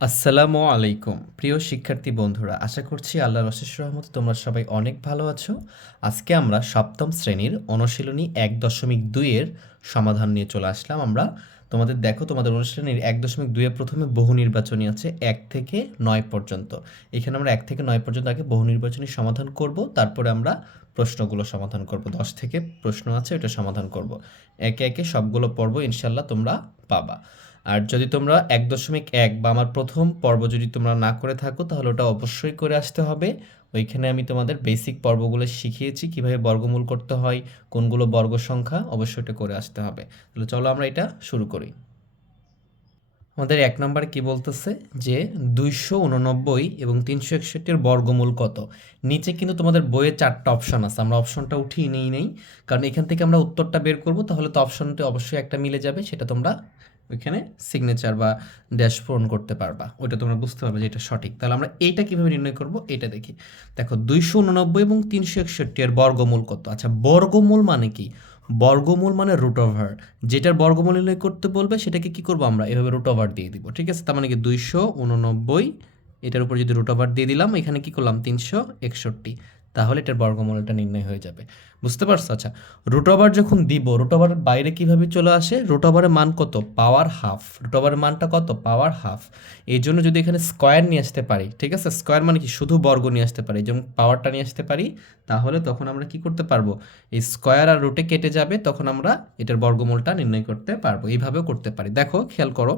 আসসালামু আলাইকুম, প্রিয় শিক্ষার্থী বন্ধুরা। আশা করছি আল্লাহর অশেষ রহমত তোমরা সবাই অনেক ভালো আছো। আজকে আমরা সপ্তম শ্রেণির অনুশীলনী এক দশমিক দুইয়ের সমাধান নিয়ে চলে আসলাম। আমরা তোমাদের দেখো, তোমাদের অনুশীলনীর এক দশমিক দুইয়ের প্রথমে বহু নির্বাচনী আছে এক থেকে নয় পর্যন্ত। এখানে আমরা এক থেকে নয় পর্যন্ত আগে বহু নির্বাচনী সমাধান করব, তারপরে আমরা প্রশ্নগুলো সমাধান করব। দশ থেকে প্রশ্ন আছে, ওটা সমাধান করব। একে একে সবগুলো পর্ব ইনশাল্লাহ তোমরা পাবা। আর যদি তোমরা এক দশমিক এক বা আমার প্রথম পর্ব যদি তোমরা না করে থাকো, তাহলে ওটা অবশ্যই করে আসতে হবে। ওইখানে আমি তোমাদের বেসিক পর্বগুলো শিখিয়েছি, কীভাবে বর্গমূল করতে হয়, কোনগুলো বর্গ সংখ্যা, অবশ্যই এটা করে আসতে হবে। তাহলে চলো আমরা এটা শুরু করি। আমাদের এক নম্বরে কি বলতেছে যে দুইশো উননব্বই এবং তিনশো একষট্টির বর্গমূল কত? নিচে কিন্তু তোমাদের বইয়ে চারটা অপশন আছে, আমরা অপশনটা উঠিয়ে নেই নেই। কারণ এখান থেকে আমরা উত্তরটা বের করব, তাহলে তো অপশনটা অবশ্যই একটা মিলে যাবে, সেটা তোমরা ওইখানে সিগনেচার বা ড্যাশ পূরণ করতে পারবা। ওইটা তোমরা বুঝতে পারবে যে এটা সঠিক। তাহলে আমরা এইটা কীভাবে নির্ণয় করব? এটা দেখি। দেখো, দুইশো উননব্বই এবং তিনশো একষট্টি এর বর্গমূল কত? আচ্ছা বর্গমূল মানে কি? বর্গমূল মানে রুট ওভার যেটার বর্গমূল নির্ণয় করতে বলবে, সেটাকে কি করব আমরা? এভাবে রুট ওভার দিয়ে দিব, ঠিক আছে? তার মানে কি দুইশো উননব্বই, এটার উপর যদি রুট ওভার দিয়ে দিলাম, এখানে কি করলাম? তিনশো একষট্টি। তাহলে এটার বর্গমূলটা নির্ণয় হয়ে যাবে। বুঝতে পারছ? আচ্ছা রুট ওভার যখন দিব রুট ওভারের বাইরে কীভাবে চলে আসে? রুট ওভারের মান কত? পাওয়ার হাফ রুট ওভারের মানটা কত? পাওয়ার হাফ এই জন্য যদি এখানে স্কোয়ার নিয়ে আসতে পারি, ঠিক আছে? স্কোয়ার মানে কি? শুধু বর্গ নিয়ে আসতে পারি। যেমন পাওয়ারটা নিয়ে আসতে পারি, তাহলে তখন আমরা কি করতে পারব? এই স্কোয়ার আর রুটে কেটে যাবে, তখন আমরা এটার বর্গমূলটা নির্ণয় করতে পারব। এইভাবেও করতে পারি। দেখো, খেয়াল করো।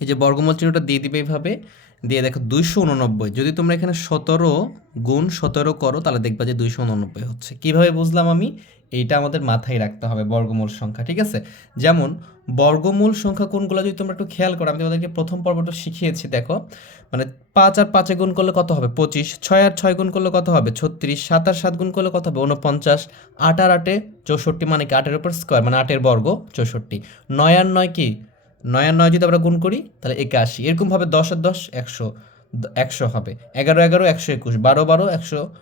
এই যে বর্গমূল চিহ্নটা দিয়ে দিবে এইভাবে। দিয়ে দেখো দুইশো উননব্বই। যদি তোমরা এখানে সতেরো গুণ সতেরো করো, তাহলে দেখবা যে দুইশো উননব্বই হচ্ছে। কীভাবে বুঝলাম আমি? এইটা আমাদের মাথায় রাখতে হবে বর্গমূল সংখ্যা, ঠিক আছে? যেমন বর্গমূল সংখ্যা কোনগুলো যদি তোমরা একটু খেয়াল করো, আমি তোমাদেরকে প্রথম পর্বটা শিখিয়েছি, দেখো। মানে পাঁচ আর পাঁচে গুণ করলে কত হবে? পঁচিশ। ছয় আর ছয় গুণ করলে কত হবে? ছত্রিশ। সাত আর সাত গুণ করলে কত হবে? উনপঞ্চাশ আট আর আটে চৌষট্টি মানে কি? আটের উপর স্কোয়ার মানে আটের বর্গ চৌষট্টি। নয় আর নয় কি? নয় নয় যদি আমরা গুণ করি, তাহলে একাশি। এরকমভাবে দশ আর দশ, একশো একশো হবে। এগারো এগারো, একশো একুশ। বারো বারো, একশো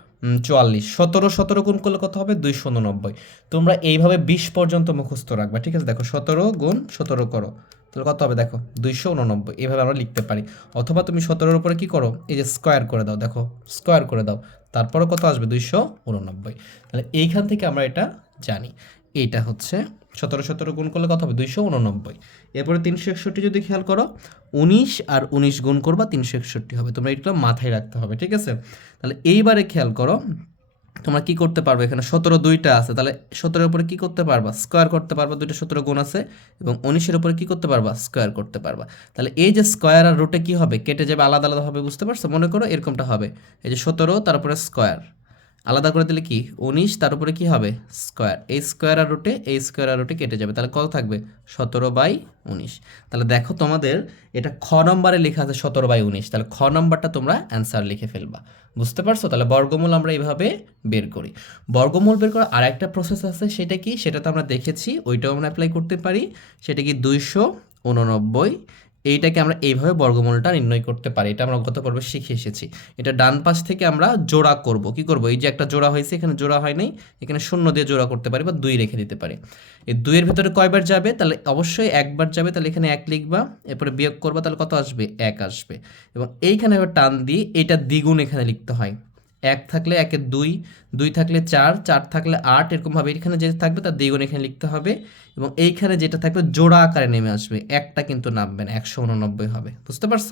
চুয়াল্লিশ। সতেরো সতেরো গুণ করলে কত হবে? দুইশো উননব্বই তোমরা এইভাবে বিশ পর্যন্ত মুখস্থ রাখবা, ঠিক আছে? দেখো, সতেরো গুণ সতেরো করো। তাহলে কত হবে? দেখো, দুইশো উননব্বই। এইভাবে আমরা লিখতে পারি। অথবা তুমি সতেরোর উপরে কি করো? এই যে স্কোয়ার করে দাও। দেখো, স্কোয়ার করে দাও। তারপরে কত আসবে? দুইশো উননব্বই। তাহলে এইখান থেকে আমরা এটা জানি। এইটা হচ্ছে সতেরো সতেরো গুণ করলে কত হবে? দুইশো উননব্বই। এরপরে তিনশো একষট্টি যদি খেয়াল করো, উনিশ আর উনিশ গুণ করবা তিনশো একষট্টি হবে। তোমরা এগুলো মাথায় রাখতে হবে, ঠিক আছে? তাহলে এইবারে খেয়াল করো, তোমরা কি করতে পারবে? এখানে সতেরো দুইটা আছে, তাহলে সতেরোর উপরে কি করতে পারবা? স্কোয়ার করতে পারবা, দুইটা সতেরো গুণ আছে, এবং উনিশের উপরে কি করতে পারবা? স্কোয়ার করতে পারবা। তাহলে এই যে স্কোয়ার আর রুটে কি হবে? কেটে যাবে, আলাদা আলাদা হবে, বুঝতে পারছ? মনে করো এরকমটা হবে। এই যে সতেরো, তারপরে স্কোয়ার। আলাদা করে দিলে কি? উনিশ, তার উপরে কি হবে? স্কোয়ার। এই স্কোয়ার আর রুটে, এই স্কোয়ার আর রুটে কেটে যাবে। তাহলে কত থাকবে? সতেরো বাই উনিশ। তাহলে দেখো তোমাদের, এটা খ নম্বরে লেখা আছে সতেরো বাই উনিশ। তাহলে খ নম্বরটা তোমরা অ্যান্সার লিখে ফেলবা। বুঝতে পারছ? তাহলে বর্গমূল আমরা এইভাবে বের করি। বর্গমূল বের করার আরেকটা প্রসেস আছে, সেটা কি? সেটা তো আমরা দেখেছি, ওইটাও আমরা অ্যাপ্লাই করতে পারি। সেটা কি দুইশো উননব্বই এইটাকে আমরা এইভাবে বর্গমূলটা নির্ণয় করতে পারি। এটা আমরা গত পর্বে শিখে এসেছি। এটা ডান পাশ থেকে আমরা জোড়া করব। কি করব? এই যে একটা জোড়া হয়েছে, এখানে জোড়া হয় নাই, এখানে শূন্য দিয়ে জোড়া করতে পারি বা দুই রেখে দিতে পারি। এই দুইয়ের ভেতরে কয়বার যাবে? তাহলে অবশ্যই একবার যাবে, তাহলে এখানে এক লিখবা, এরপরে বিয়োগ করবা, তাহলে কত আসবে? এক আসবে। এবং এইখানে টান দিয়ে এটা দ্বিগুণ এখানে লিখতে হয়। এক থাকলে একের দুই দুই থাকলে চার চার থাকলে আট, এরকমভাবে এখানে যেটা থাকবে তার দ্বিগুণ এখানে লিখতে হবে এবং এইখানে যেটা থাকবে জোড়া আকারে নেমে আসবে, একটা কিন্তু নামবে না একশো উননব্বই হবে, বুঝতে পারছ?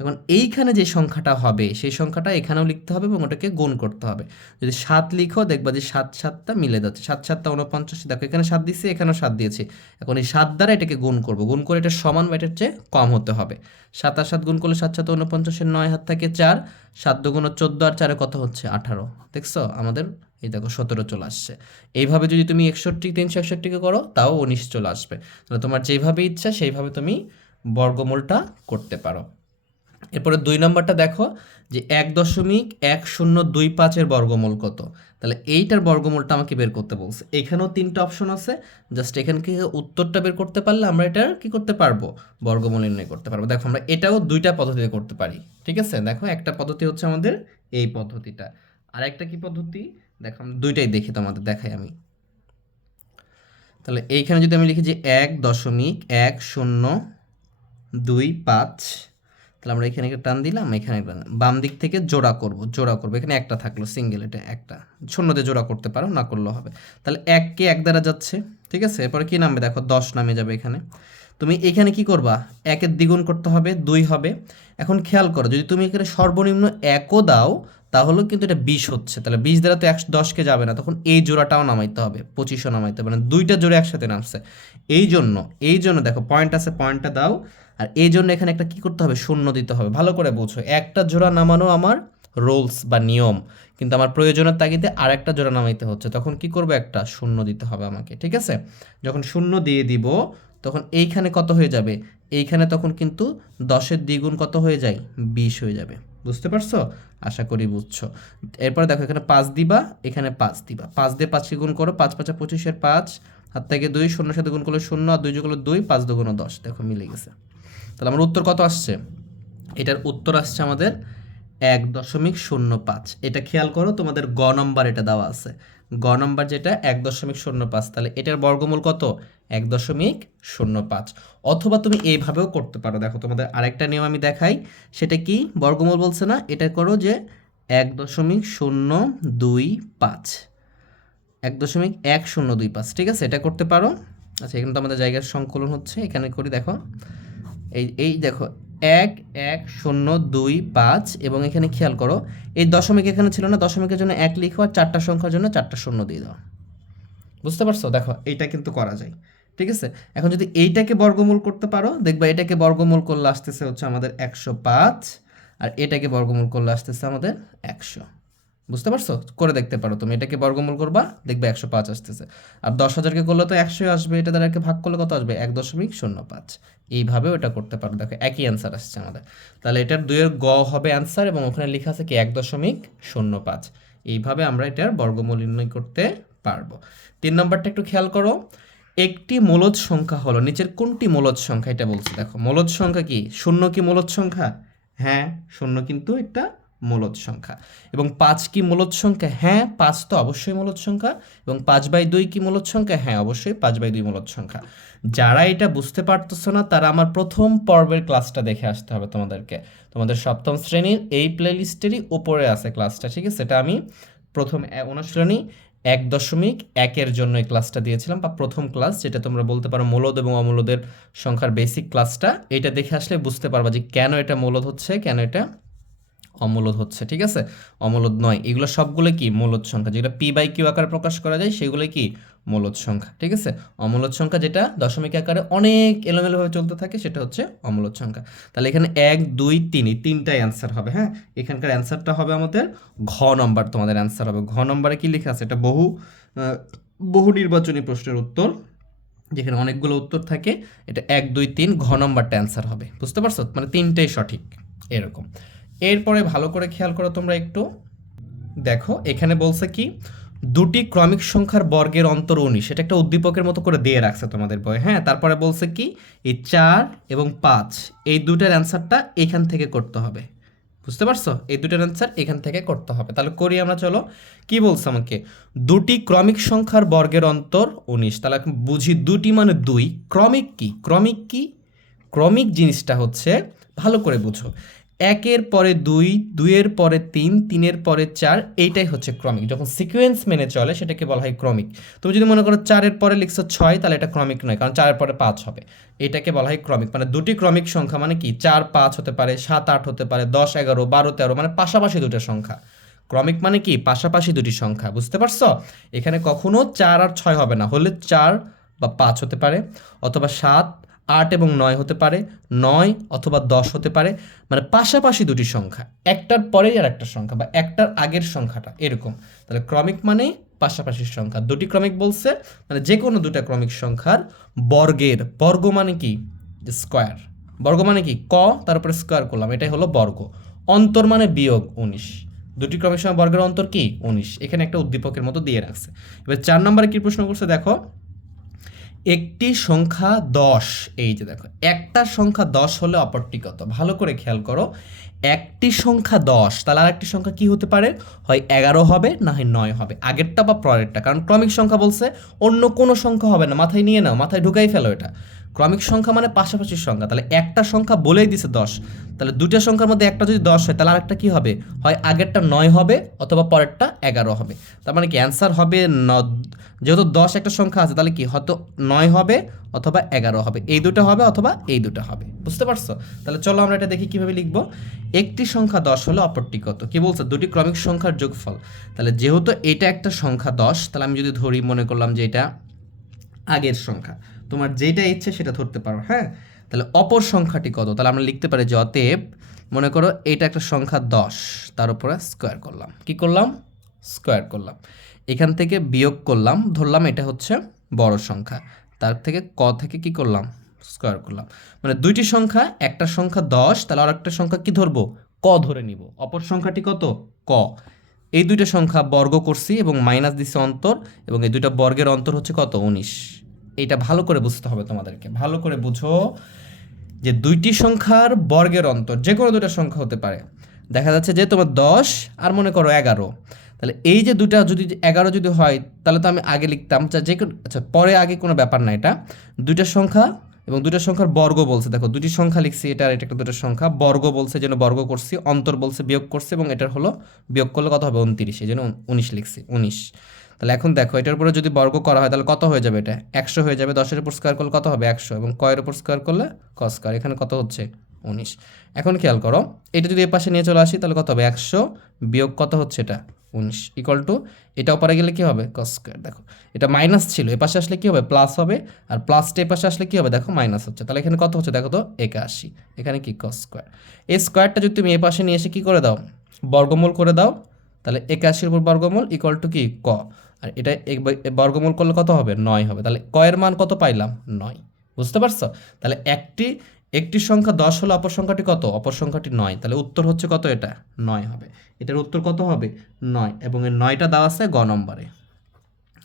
এখন এইখানে যে সংখ্যাটা হবে, সেই সংখ্যাটা এখানেও লিখতে হবে এবং ওটাকে গুণ করতে হবে। যদি সাত লিখো, দেখবা যে সাত, সাতটা মিলে যাচ্ছে, সাত, সাতটা উনপঞ্চাশ, দেখো এখানে সাত দিচ্ছি এখানেও সাত দিয়েছি। এখন এই সাত দ্বারা এটাকে গুণ করব, গুণ করে এটা সমান বা এটার চেয়ে কম হতে হবে। সাত আর সাত গুণ করলে সাত সাত উনপঞ্চাশের নয় হাত থাকে চার, সাত দুগুণ চোদ্দ আর চারে কত হচ্ছে? আঠারো, দেখছ? আমাদের এই দেখো সতেরো চলে আসছে। এইভাবে যদি তুমি একষট্টি, তিনশো একষট্টিকে করো, তাও উনিশ চলে আসবে। তাহলে তোমার যেভাবে ইচ্ছা, সেইভাবে তুমি বর্গমূলটা করতে পারো। এরপরে দুই নম্বরটা দেখো, যে এক দশমিক এক শূন্য দুই পাঁচের বর্গমূল কত? তাহলে এইটার বর্গমূলটা আমাকে বের করতে বলছে। এখানেও তিনটা অপশন আছে। জাস্ট এখান থেকে উত্তরটা বের করতে পারলে আমরা এটার কি করতে পারব? বর্গমূল নির্ণয় করতে পারব। দেখো আমরা এটাও দুইটা পদ্ধতিতে করতে পারি। ঠিক আছে? দেখো একটা পদ্ধতি হচ্ছে আমাদের এই পদ্ধতিটা। আর একটা কি পদ্ধতি? দেখো আমরা দুইটাই দেখি তোমাদের, দেখাই আমি। তাহলে এইখানে যদি আমি লিখি যে এক দশমিক এক শূন্য দুই পাঁচ, তাহলে আমরা এখানে টান দিলাম, এখানে বাম দিক থেকে জোড়া করব জোড়া করব। এখানে একটা থাকল সিঙ্গেল এটা একটা। শূন্যতে জোড়া করতে পারো, না করলেও হবে। তাহলে এককে এক দ্বারা যাচ্ছে, ঠিক আছে? এরপরে কী নামবে? দেখো, দশ নামে যাবে এখানে। তুমি এখানে কি করবা? একের দ্বিগুণ করতে হবে, দুই হবে। এখন খেয়াল করো, যদি তুমি এখানে সর্বনিম্ন একও দাও তাহলেও কিন্তু এটা বিশ হচ্ছে। তাহলে বিশ দ্বারা তো একশো দশকে যাবে না, তখন এই জোড়াটাও নামাইতে হবে, পঁচিশও নামাইতে হবে। মানে দুইটা জোড়া একসাথে নামছে। এই জন্য এই জন্য দেখো পয়েন্ট আছে পয়েন্টটা দাও। আর এই জন্য এখানে একটা কি করতে হবে? শূন্য দিতে হবে। ভালো করে বোঝো, একটা জোড়া নামানো আমার রোলস বা নিয়ম, কিন্তু আমার প্রয়োজনের তাগিদে আর একটা জোড়া নামাইতে হচ্ছে। তখন কি করব? একটা শূন্য দিতে হবে আমাকে, ঠিক আছে? যখন শূন্য দিয়ে দিব, তখন এইখানে কত হয়ে যাবে? এইখানে তখন কিন্তু দশের দ্বিগুণ কত হয়ে যায়? বিশ হয়ে যাবে। বুঝতে পারছ? আশা করি বুঝছ। এরপর দেখো, এখানে পাঁচ দিবা, এখানে পাঁচ দিবা। পাঁচ দিয়ে পাঁচকে গুণ করো, পাঁচ পাঁচা পঁচিশের পাঁচ হাত থেকে দুই, শূন্য সাথে গুণ করলে শূন্য, আর দুই যোগ করলে দুই, পাঁচ দুগুণ দশ। দেখো, মিলে গেছে। তাহলে আমার উত্তর কত আসছে? এটার উত্তর আসছে আমাদের এক দশমিক শূন্য পাঁচ। এটা খেয়াল করো, তোমাদের গ নম্বর এটা দেওয়া আছে। গ নম্বর যেটা, এক দশমিক শূন্য পাঁচ। তাহলে এটার বর্গমূল কত? এক দশমিক শূন্য পাঁচ। অথবা তুমি এইভাবেও করতে পারো। দেখো, তোমাদের আরেকটা নিয়ম আমি দেখাই। সেটা কি? বর্গমূল বলছে না? এটা করো যে এক দশমিক শূন্য দুই পাঁচ। এক দশমিক এক শূন্য দুই পাঁচ। ঠিক আছে? এটা করতে পারো। আচ্ছা এখানে তো আমাদের জায়গার সংকলন হচ্ছে। এখানে করি, দেখো। এই এই দেখো, এক এক শূন্য দুই পাঁচ। এবং এখানে খেয়াল করো, এই দশমিক এখানে ছিল না। দশমিকের জন্য এক লিখো আর চারটা সংখ্যার জন্য চারটা শূন্য দিয়ে দাও। বুঝতে পারছ? দেখো, এইটা কিন্তু করা যায়। ঠিক আছে? এখন যদি এইটাকে বর্গমূল করতে পারো, দেখবা এটাকে বর্গমূল করলে আসতেছে হচ্ছে আমাদের একশো পাঁচ, আর এটাকে বর্গমূল করলে আসতেছে আমাদের একশো। বুঝতে পারছ? করে দেখতে পারো তুমি। এটাকে বর্গমূল করবা, দেখবে একশো পাঁচ আসতেছে। আর দশ হাজারকে করলে তো একশো আসবে, এটা দ্বারা ভাগ করলে কত আসবে? এক দশমিক শূন্য পাঁচ। এইভাবেও এটা করতে পারো। দেখো, একই অ্যান্সার আসছে আমাদের। তাহলে এটার দুইয়ের গ হবে অ্যান্সার এবং ওখানে লেখা আছে কি? এক দশমিক শূন্য পাঁচ। এইভাবে আমরা এটার বর্গমূল নির্ণয় করতে পারব। তিন নম্বরটা একটু খেয়াল করো। একটি মূলদ সংখ্যা হলো, নিচের কোনটি মূলদ সংখ্যা? এটা বলছে, দেখো, মূলদ সংখ্যা কি? শূন্য কি মূলদ সংখ্যা? হ্যাঁ শূন্য কিন্তু একটা মূলদ সংখ্যা। এবং পাঁচ কি মূলদ সংখ্যা? হ্যাঁ পাঁচ তো অবশ্যই মূলদ সংখ্যা। এবং পাঁচ বাই দুই কি মূলদ সংখ্যা? হ্যাঁ অবশ্যই পাঁচ বাই দুই মূলদ সংখ্যা। যারা এটা বুঝতে পারতেছো না, তারা আমার প্রথম পর্বের ক্লাসটা দেখে আসতে হবে তোমাদেরকে। তোমাদের সপ্তম শ্রেণির এই প্লেলিস্টেরই ওপরে আছে ক্লাসটা ঠিক আছে? সেটা আমি প্রথম অনুশীলনী এক দশমিক একের জন্য এই ক্লাসটা দিয়েছিলাম, বা প্রথম ক্লাস যেটা তোমরা বলতে পারো মূলদ এবং অমূলদের সংখ্যার বেসিক ক্লাসটা এটা দেখে আসলে বুঝতে পারবা যে কেন এটা মূলদ হচ্ছে, কেন এটা অমূলদ হচ্ছে, ঠিক আছে? অমূলদ নয়। এগুলো সবগুলো কি? মূলদ সংখ্যা। যেগুলো পি বাই কিউ আকারে প্রকাশ করা যায়, সেগুলো কি? মূলদ সংখ্যা, ঠিক আছে? অমূলদ সংখ্যা যেটা দশমিক আকারে অনেক এলোমেলোভাবে চলতে থাকে, সেটা হচ্ছে অমূলদ সংখ্যা। তাহলে এখানে এক, দুই, তিন, এই তিনটাই অ্যান্সার হবে হ্যাঁ? এখানকার অ্যান্সারটা হবে আমাদের ঘ নম্বর তোমাদের অ্যান্সার হবে। ঘ নম্বরে কি লেখা আছে? এটা বহু বহু নির্বাচনী প্রশ্নের উত্তর, যেখানে অনেকগুলো উত্তর থাকে। এটা এক, দুই, তিন, ঘ নম্বরটা অ্যান্সার হবে। বুঝতে পারছ? মানে তিনটেই সঠিক, এরকম। এরপরে ভালো করে খেয়াল করো তোমরা একটু। দেখো, এখানে বলছে কি, দুটি ক্রমিক সংখ্যার বর্গের অন্তর উনিশ। এটা একটা উদ্দীপকের মতো করে দিয়ে রাখছে তোমাদের বই হ্যাঁ? তারপরে বলছে কি, এই চার এবং পাঁচ, এই দুটার অ্যান্সারটা এখান থেকে করতে হবে। বুঝতে পারছ? এই দুটার অ্যান্সার এখান থেকে করতে হবে। তাহলে করি আমরা, চলো। কি বলছে আমাকে? দুটি ক্রমিক সংখ্যার বর্গের অন্তর উনিশ। তাহলে বুঝি দুটি মানে দুই। ক্রমিক কি? ক্রমিক কি? ক্রমিক জিনিসটা হচ্ছে ভালো করে বুঝো। একের পরে দুই, দুইয়ের পরে তিন, তিনের পরে চার, এইটাই হচ্ছে ক্রমিক। যখন সিকোয়েন্স মেনে চলে, সেটাকে বলা হয় ক্রমিক। তুমি যদি মনে করো চারের পরে লিখছো ছয়, তাহলে এটা ক্রমিক নয়, কারণ চারের পরে পাঁচ হবে। এটাকে বলা হয় ক্রমিক। মানে দুটি ক্রমিক সংখ্যা মানে কি? চার, পাঁচ হতে পারে, সাত, আট হতে পারে, দশ, এগারো, বারো, তেরো মানে পাশাপাশি দুটো সংখ্যা। ক্রমিক মানে কি? পাশাপাশি দুটি সংখ্যা, বুঝতে পারছ? এখানে কখনো চার আর ছয় হবে না। হলে চার বা পাঁচ হতে পারে, অথবা সাত আট এবং নয় হতে পারে, নয় অথবা দশ হতে পারে মানে পাশাপাশি দুটি সংখ্যা। একটার পরেই আর একটা সংখ্যা বা একটার আগের সংখ্যাটা এরকম। তাহলে ক্রমিক মানে পাশাপাশি সংখ্যা। দুটি ক্রমিক বলছে মানে যে কোনো দুটা ক্রমিক সংখ্যার বর্গের, বর্গ মানে কি? স্কোয়ার। বর্গ মানে কি? ক, তার উপরে স্কোয়ার করলাম, এটাই হলো বর্গ। অন্তর মানে বিয়োগ উনিশ। দুটি ক্রমিক সংখ্যা বর্গের অন্তর কি? উনিশ। এখানে একটা উদ্দীপকের মতো দিয়ে রাখছে। এবার চার নম্বরে কি প্রশ্ন করছে? দেখো একটি সংখ্যা দশ, এই যে দেখো, একটা সংখ্যা দশ হলে অপরটি কত? ভালো করে খেয়াল করো, একটি সংখ্যা দশ, তাহলে আর একটি সংখ্যা কি হতে পারে? হয় এগারো হবে, না হয় নয় হবে, আগেরটা বা পরেরটা, কারণ ক্রমিক সংখ্যা বলছে অন্য কোনো সংখ্যা হবে না, মাথায় নিয়ে নাও, মাথায় ঢুকাই ফেলো এটা। ক্রমিক সংখ্যা মানে পাশাপাশি সংখ্যা। তাহলে একটা সংখ্যা বলেই দিছে দশ। তাহলে দুইটা সংখ্যার মধ্যে একটা যদি দশ হয়, তাহলে আরেকটা কী হবে? হয় আগেরটা নয় হবে অথবা পরেরটা এগারো হবে। তার মানে কি অ্যান্সার হবে ন যেহেতু দশ একটা সংখ্যা আছে, তাহলে কি হয়তো নয় হবে অথবা এগারো হবে। এই দুটো হবে অথবা এই দুটো হবে। বুঝতে পারছ? তাহলে চলো আমরা এটা দেখি কীভাবে লিখব। একটি সংখ্যা দশ হলে অপরটি কত? কি বলছে? দুটি ক্রমিক সংখ্যার যোগফল। তাহলে যেহেতু এটা একটা সংখ্যা দশ, তাহলে আমি যদি ধরি, মনে করলাম যে এটা আগের সংখ্যা। তোমার যেটা ইচ্ছে সেটা ধরতে পারো হ্যাঁ? তাহলে অপর সংখ্যাটি কত? তাহলে আমরা লিখতে পারি যে অতএব, মনে করো এটা একটা সংখ্যা দশ, তার উপরে স্কোয়ার করলাম। কি করলাম? স্কোয়ার করলাম। এখান থেকে বিয়োগ করলাম, ধরলাম এটা হচ্ছে বড় সংখ্যা। তার থেকে ক থেকে কি করলাম? স্কোয়ার করলাম। মানে দুইটি সংখ্যা, একটা সংখ্যা দশ, তাহলে আর একটা সংখ্যা কি ধরবো? ক ধরে নিব। অপর সংখ্যাটি কত? ক। এই দুইটা সংখ্যা বর্গ করছি এবং মাইনাস দিছি অন্তর, এবং এই দুইটা বর্গের অন্তর হচ্ছে কত? উনিশ। এইটা ভালো করে বুঝতে হবে তোমাদেরকে। ভালো করে বুঝো যে দুইটি সংখ্যার বর্গের অন্তর, যে কোনো দুইটা সংখ্যা হতে পারে। দেখা যাচ্ছে যে তোমার দশ আর মনে করো এগারো। তাহলে এই যে দুটা যদি এগারো যদি হয়, তাহলে তো আমি আগে লিখতাম যা আচ্ছা পরে আগে কোনো ব্যাপার না এটা। দুইটা সংখ্যা এবং দুইটা সংখ্যার বর্গ বলছে। দেখো দুটি সংখ্যা লিখছি, এটা এটা একটা দুটো সংখ্যা। বর্গ বলছে যেন বর্গ করছি, অন্তর বলছে বিয়োগ করছে এবং এটার হলো বিয়োগ করলে কত হবে? উনত্রিশ, এই জন্য উনিশ লিখছি, উনিশ। তাহলে এখন দেখো, এটার উপরে যদি বর্গ করা হয়, তাহলে কত হয়ে যাবে এটা? একশো হয়ে যাবে। দশের উপর স্কোয়ার করলে কত হবে? একশো। এবং কয়ের উপর স্কোয়ার করলে ক স্কোয়ার এখানে কত হচ্ছে? উনিশ। এখন খেয়াল করো, এটা যদি এ পাশে নিয়ে চলে আসি, তাহলে কত হবে? একশো বিয়োগ কত হচ্ছে এটা? উনিশ। ইকুয়াল টু এটা ওপারে গেলে কি হবে? কস স্কোয়ার দেখো, এটা মাইনাস ছিল। এ পাশে আসলে কি হবে? প্লাস হবে। আর প্লাসটা এ পাশে আসলে কি হবে? দেখো মাইনাস হচ্ছে। তাহলে এখানে কত হচ্ছে? দেখো তো, একাশি। এখানে কি? কস স্কোয়ার এই স্কোয়ারটা যদি তুমি এ পাশে নিয়ে এসে কি করে দাও? বর্গমূল করে দাও। তাহলে একাশির উপর বর্গমূল ইকুয়াল টু কি? ক। আর এটা বর্গমূল করলে কত হবে? নয় হবে। তাহলে কয়ের মান কত পাইলাম? নয়। বুঝতে পারছ? তাহলে একটি একটি সংখ্যা দশ হলে অপর সংখ্যাটি কত? অপর সংখ্যাটি নয়। তাহলে উত্তর হচ্ছে কত এটা? নয় হবে। এটার উত্তর কত হবে? নয়। এবং এর নয়টা দেওয়া আছে গ নম্বরে।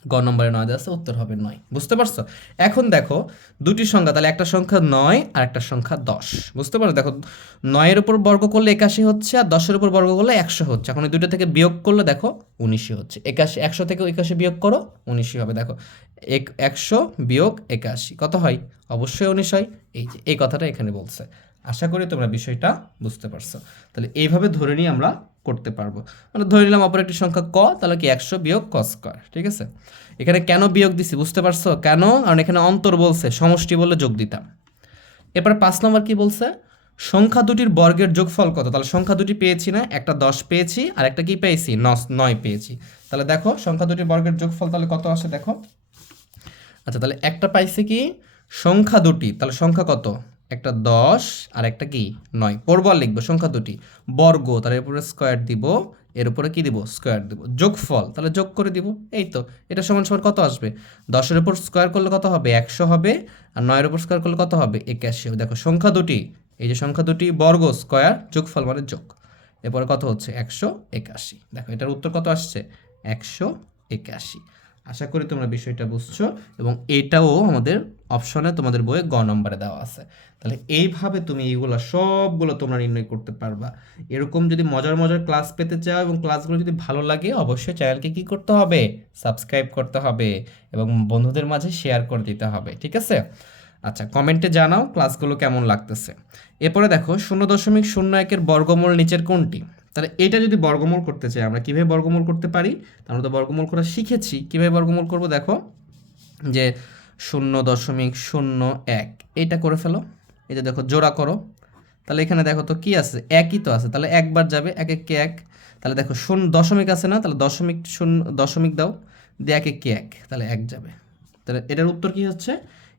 গ নম্বরে নয় দেওয়া আছে, উত্তর হবে নয়। বুঝতে পারছ? এখন দেখো, দুটি সংখ্যা, তাহলে একটা সংখ্যা নয় আর একটা সংখ্যা দশ। বুঝতে পারছ? দেখো, নয়ের উপর বর্গ করলে একাশি হচ্ছে আর দশের উপর বর্গ করলে একশো হচ্ছে। এখন এই দুটো থেকে বিয়োগ করলে দেখো, উনিশই হচ্ছে। একাশি, একশো থেকে একাশি বিয়োগ করো, উনিশই হবে। দেখো, এক, একশো বিয়োগ একাশি, কত হয়? অবশ্যই উনিশ হয়। এই যে, এই কথাটা এখানে বলছে। আশা করি তোমরা বিষয়টা বুঝতে পারছ। তাহলে এইভাবে ধরে নিয়ে আমরা করতে পারব। মানে ধরে নিলাম অপর একটি সংখ্যা ক, তাহলে কি একশো বিয়োগ ক স্কোয়ার ঠিক আছে? এখানে কেন বিয়োগ দিছি বুঝতে পারছ? কেন? কারণ এখানে অন্তর বলছে, সমষ্টি বলে যোগ দিতাম। এরপরে পাঁচ নম্বর কি বলছে? সংখ্যা দুটির বর্গের যোগফল কত? তাহলে সংখ্যা দুটি পেয়েছি না, একটা দশ পেয়েছি, আর একটা কি পেয়েছি? নয় পেয়েছি। তাহলে দেখো, সংখ্যা দুটির বর্গের যোগফল তাহলে কত আসে দেখো? আচ্ছা তাহলে একটা পাইছে কি? সংখ্যা দুটি, তাহলে সংখ্যা কত? একটা দশ আর একটা কি? নয়। পড়ব আর লিখব, সংখ্যা দুটি। বর্গ, তার উপরে স্কোয়ার দিব, এর উপরে কি দিব? স্কোয়ার দিব। যোগফল, তাহলে যোগ করে দিব। এই তো, এটা সমান সমান কত আসবে? দশের উপর স্কোয়ার করলে কত হবে? একশো হবে। আর নয়ের উপর স্কোয়ার করলে কত হবে? একাশি হবে। দেখো, সংখ্যা দুটি। এই যে সংখ্যা দুটি, বর্গ স্কোয়ার যোগফল মানে যোগ। এরপরে কত হচ্ছে? একশো একাশি। দেখো, এটার উত্তর কত আসছে? একশো একাশি। আশা করি তোমরা বিষয়টা বুঝছ এবং এটাও আমাদের অপশনে তোমাদের বইয়ে গ নম্বরে দেওয়া আছে। তাহলে এইভাবে তুমি এইগুলো সবগুলো তোমরা নির্ণয় করতে পারবা। এরকম যদি মজার মজার ক্লাস পেতে চাও এবং ক্লাসগুলো যদি ভালো লাগে, অবশ্যই চ্যানেলকে কি করতে হবে? সাবস্ক্রাইব করতে হবে এবং বন্ধুদের মাঝে শেয়ার করে দিতে হবে, ঠিক আছে? আচ্ছা কমেন্টে জানাও ক্লাসগুলো কেমন লাগতেছে। এরপরে দেখো, শূন্য দশমিক শূন্য একের বর্গমূল নিচের কোনটি? তাহলে এটা যদি বর্গমূল করতে চাই, আমরা কীভাবে বর্গমূল করতে পারি? আমরা তো বর্গমূল করা শিখেছি। কীভাবে বর্গমূল করব দেখো? যে শূন্য দশমিক শূন্য এক। এইটা করে ফেলো। যে দেখো, জোড়া করো। তাহলে এখানে দেখো তো কি আছে? একই তো আছে। তাহলে একবার যাবে এক এককে এক। তাহলে দেখো, শূন্য দশমিক আছে না? তাহলে দশমিক শূন্য, দশমিক দাও। দিয়ে এক এককে এক। তাহলে এক যাবে। তাহলে এটার উত্তর কি হচ্ছে?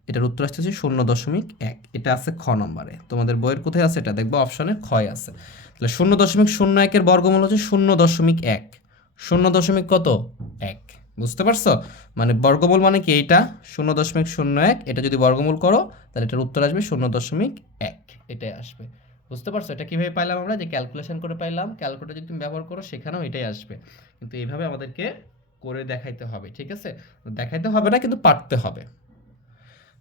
এটার উত্তর আসতেছে শূন্য দশমিক এক। এটা আছে খ নম্বরে। তোমাদের বইয়ের কোথায় আছে এটা? দেখব অপশনে ক্ষয় আছে। তাহলে শূন্য দশমিক শূন্য একের বর্গমূল হচ্ছে শূন্য দশমিক এক। শূন্য দশমিক কত? এক। বুঝতে পারছ? মানে বর্গমূল মানে কি এইটা? শূন্য দশমিক শূন্য এক। এটা যদি বর্গমূল করো, তাহলে এটার উত্তর আসবে শূন্য দশমিক এক। এটাই আসবে। বুঝতে পারছ? এটা কীভাবে পাইলাম আমরা? যে ক্যালকুলেশন করে পাইলাম। ক্যালকুলেটর যদি তুমি ব্যবহার করো, সেখানেও এটাই আসবে। কিন্তু এইভাবে আমাদেরকে করে দেখাইতে হবে, ঠিক আছে? দেখাইতে হবে না, কিন্তু পারতে হবে।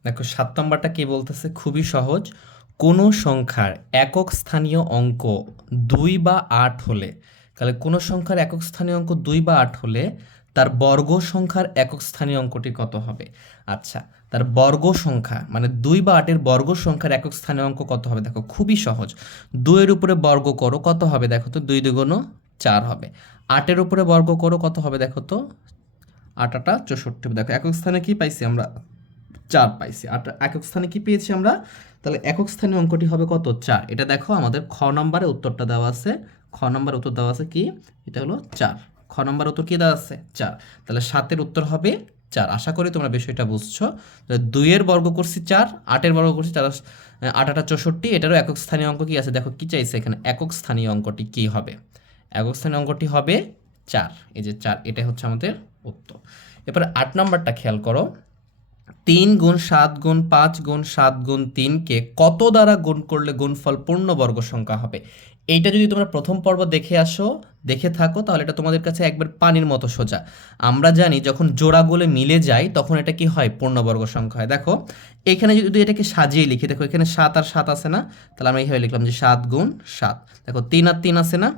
দেখো, সাত নম্বরটা কি বলতেছে? খুবই সহজ। কোনো সংখ্যার একক স্থানীয় অঙ্ক দুই বা আট হলে, তাহলে কোনো সংখ্যার একক স্থানীয় অঙ্ক দুই বা আট হলে তার বর্গ সংখ্যার একক স্থানীয় অঙ্কটি কত হবে? আচ্ছা তার বর্গ সংখ্যা মানে দুই বা আটের বর্গ সংখ্যার একক স্থানীয় অঙ্ক কত হবে? দেখো, খুবই সহজ। দুইয়ের উপরে বর্গ করো, কত হবে? দেখো তো, দুই দুগুণ চার হবে। আটের উপরে বর্গ করো, কত হবে? দেখো তো, আট, আটা, চৌষট্টি দেখো, একক স্থানে কি পাইছি আমরা? চার পাইছি। আর একক স্থানে কি পেয়েছি আমরা? তাহলে একক স্থানীয় অঙ্কটি হবে কত? চার। এটা দেখো, আমাদের খ নম্বরে উত্তরটা দেওয়া আছে। খ নম্বরে উত্তর দেওয়া আছে কি? এটা হলো চার। খ নম্বর উত্তর কি দেওয়া আছে? চার। তাহলে সাতের উত্তর হবে চার। আশা করি তোমরা বিষয়টা বুঝছ। দুইয়ের বর্গ করছি চার, আটের বর্গ করছি চার, আট আটা চৌষট্টি। এটারও একক স্থানীয় অঙ্ক কি আছে? দেখো, কি চাইছে এখানে? একক স্থানীয় অঙ্কটি কি হবে? একক স্থানীয় অঙ্কটি হবে চার। এই যে চার এটা হচ্ছে আমাদের উত্তর। এরপরে আট নম্বরটা খেয়াল করো। তিন গুণ সাত গুণ পাঁচ গুণ সাত গুণ তিনকে কত দ্বারা গুণ করলে গুণফল পূর্ণবর্গ সংখ্যা হবে? এইটা যদি তোমরা প্রথম পর্ব দেখে আসো, দেখে থাকো, তাহলে এটা তোমাদের কাছে একবার পানির মতো সোজা। আমরা জানি যখন জোড়া জোড়াগুলো মিলে যায়, তখন এটা কি হয়? পূর্ণবর্গ সংখ্যা হয়। দেখো, এখানে যদি এটাকে সাজিয়ে লিখি, দেখো এখানে সাত আর সাত আছে না? তাহলে আমরা এইভাবে লিখলাম যে সাত গুণ সাত। দেখো, তিন আর তিন আছে না?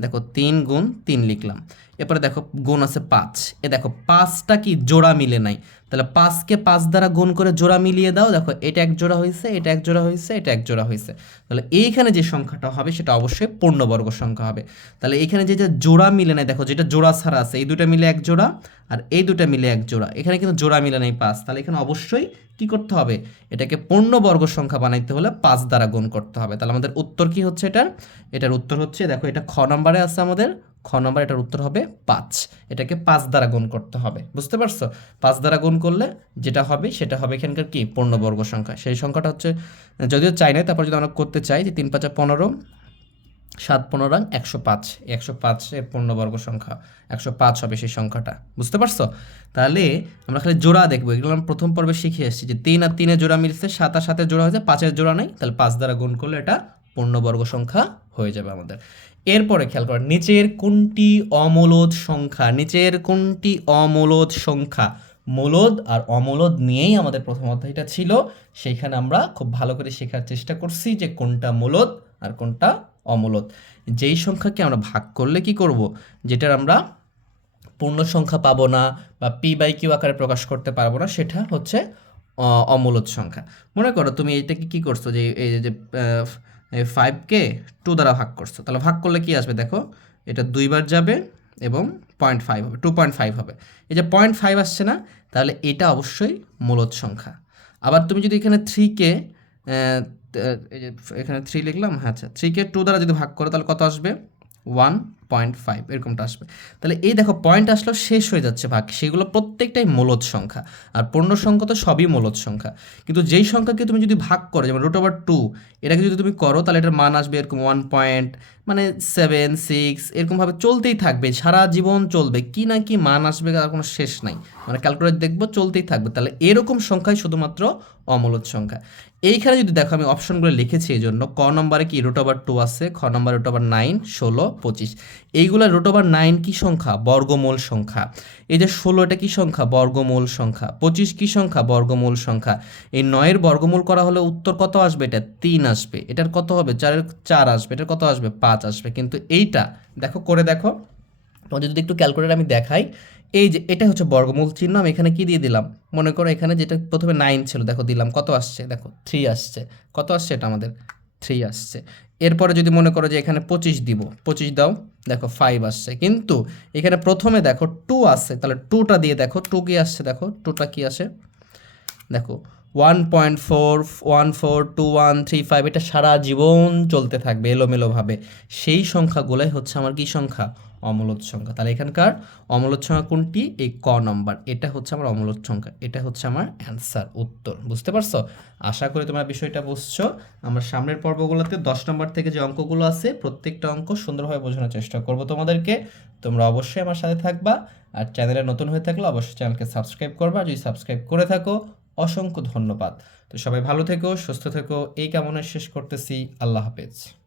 দেখো, তিন গুণ তিন লিখলাম। এরপরে দেখো গুণ আছে পাঁচ। এ দেখো, পাঁচটা কি জোড়া মিলে নাই। তাহলে পাঁচকে পাঁচ দ্বারা গুণ করে জোড়া মিলিয়ে দাও। দেখো, এটা এক জোড়া হয়েছে এটা এক জোড়া হয়েছে এটা এক জোড়া হয়েছে তাহলে এইখানে যে সংখ্যাটা হবে, সেটা অবশ্যই পূর্ণবর্গ সংখ্যা হবে। তাহলে এখানে যে যে জোড়া মিলে নাই, দেখো, যেটা জোড়া ছাড়া আছে, এই দুটা মিলে এক জোড়া, আর এই দুটা মিলে এক জোড়া। এখানে কিন্তু জোড়া মিলে নাই পাঁচ। তাহলে এখানে অবশ্যই কি করতে হবে? এটাকে পূর্ণবর্গ সংখ্যা বানাইতে হলে পাঁচ দ্বারা গুণ করতে হবে। তাহলে আমাদের উত্তর কি হচ্ছে এটার? এটার উত্তর হচ্ছে, দেখো, এটা খ নম্বরে আছে আমাদের। খ নম্বর এটার উত্তর হবে পাঁচ। এটাকে পাঁচ দ্বারা গুণ করতে হবে। বুঝতে পারছ? পাঁচ দ্বারা গুণ করলে যেটা হবে, সেটা হবে এখানকার কি? পূর্ণবর্গ সংখ্যা। সেই সংখ্যাটা হচ্ছে, যদিও চাই না তারপর যদি আমরা করতে চাই যে তিন পাঁচা পনেরো, সাত পনেরো একশো পাঁচ। একশো পাঁচের পূর্ণবর্গ সংখ্যা, একশো পাঁচ হবে সেই সংখ্যাটা। বুঝতে পারছ? তাহলে আমরা খালি জোড়া দেখব। এগুলো আমরা প্রথম পর্বে শিখে এসেছি যে তিন আর তিনে জোড়া মিলছে, সাত আর সাতের জোড়া হয়েছে, পাঁচের জোড়া নেই। তাহলে পাঁচ দ্বারা গুণ করলে এটা পূর্ণবর্গ সংখ্যা হয়ে যাবে আমাদের। এরপরে খেয়াল করেন, নিচের কোনটি অমূলদ সংখ্যা? নিচের কোনটি অমূলদ সংখ্যা? মূলদ আর অমূলদ নিয়েই আমাদের প্রথম অধ্যায়টা ছিল। সেইখানে আমরা খুব ভালো করে শেখার চেষ্টা করছি যে কোনটা মূলদ আর কোনটা অমূলদ। যেই সংখ্যাকে আমরা ভাগ করলে কি করব? যেটার আমরা পূর্ণ সংখ্যা পাবো না বা পি বাই কিউ আকারে প্রকাশ করতে পারব না, সেটা হচ্ছে অ- অমূলদ সংখ্যা। মনে করো তুমি এটাকে কি করছ যে, এই যে ফাইভকে টু দ্বারা ভাগ করছ। তাহলে ভাগ করলে কি আসবে দেখো? এটা দুইবার যাবে এবং পয়েন্ট ফাইভ হবে টু পয়েন্ট ফাইভ হবে। এই যে পয়েন্ট ফাইভ আসছে না, তাহলে এটা অবশ্যই মূলত সংখ্যা। আবার তুমি যদি এখানে থ্রিকে এই যে এখানে থ্রি লিখলাম হ্যাঁ আচ্ছা থ্রিকে টু দ্বারা যদি ভাগ করো, তাহলে কত আসবে? ওয়ান পয়েন্ট ফাইভ এরকমটা আসবে। তাহলে এই দেখো পয়েন্ট আসলো, শেষ হয়ে যাচ্ছে ভাগ। সেগুলো প্রত্যেকটাই মূলদ সংখ্যা। আর পূর্ণ সংখ্যা তো সবই মূলদ সংখ্যা। কিন্তু যেই সংখ্যাকে তুমি যদি ভাগ করো, যেমন রুট ওভার টু এটাকে যদি তুমি করো, তাহলে এটার মান আসবে এরকম ওয়ান পয়েন্ট মানে সেভেন সিক্স এরকমভাবে চলতেই থাকবে। সারা জীবন চলবে। কি না কি মান আসবে, তার কোনো শেষ নাই। মানে ক্যালকুলেট দেখব, চলতেই থাকবে। তাহলে এরকম সংখ্যাই শুধুমাত্র অমূলদ সংখ্যা। এইখানে যদি দেখো আমি অপশনগুলো লিখেছি এই জন্য, ক নম্বরে কি রুট ওভার টু আছে, খ নম্বরে রুট ওভার নাইন ষোলো, পঁচিশ। এইগুলা রুট ওভার নাইন কী সংখ্যা? বর্গমূল সংখ্যা। এই যে ষোলো, এটা কী সংখ্যা? বর্গমূল সংখ্যা। পঁচিশ কী সংখ্যা? বর্গমূল সংখ্যা। এই নয়ের বর্গমূল করা হলে উত্তর কত আসবে? এটা তিন আসবে। এটার কত হবে? চারের চার আসবে। এটার কত আসবে? পাঁচ আসবে। কিন্তু এইটা, দেখো, করে দেখো। তোমাদের যদি একটু ক্যালকুলেট আমি দেখাই এই যে এটা হচ্ছে বর্গমূল চিহ্ন, আমি এখানে কি দিয়ে দিলাম? মনে করো এখানে যেটা প্রথমে নাইন ছিল, দেখো দিলাম, কত আসছে? দেখো থ্রি আসছে। কত আসছে এটা আমাদের? থ্রি আসছে। এরপরে যদি মনে করো যে এখানে পঁচিশ দিব, পঁচিশ দাও, দেখো ফাইভ আসছে। কিন্তু এখানে প্রথমে দেখো টু আসছে, তাহলে টুটা দিয়ে দেখো টু কি আসছে? দেখো টুটা কি আসে? দেখো one point four one four two one three five এটা সারা জীবন চলতে থাকবে, এলোমেলোভাবে। সেই সংখ্যাগুলোই হচ্ছে আমার কি সংখ্যা? অমূলদ সংখ্যা। তাহলে এখানকার অমূলদ সংখ্যা কোনটি? এই ক নম্বর। এটা হচ্ছে আমার অমূলদ সংখ্যা। এটা হচ্ছে আমার অ্যান্সার, উত্তর। বুঝতে পারছ? আশা করি তোমরা বিষয়টা বুঝছ। আমরা সামনের পর্বগুলোতে দশ নম্বর থেকে যে অঙ্কগুলো আছে, প্রত্যেকটা অঙ্ক সুন্দরভাবে বোঝানোর চেষ্টা করব তোমাদেরকে। তোমরা অবশ্যই আমার সাথে থাকবা। আর চ্যানেলে নতুন হয়ে থাকলে অবশ্যই চ্যানেলকে সাবস্ক্রাইব করবা। আর যদি সাবস্ক্রাইব করে থাকো, অসংখ্য ধন্যবাদ। তো সবাই ভালো থেকো, সুস্থ থেকো। এই কামনায় শেষ করতেছি। আল্লাহ হাফেজ।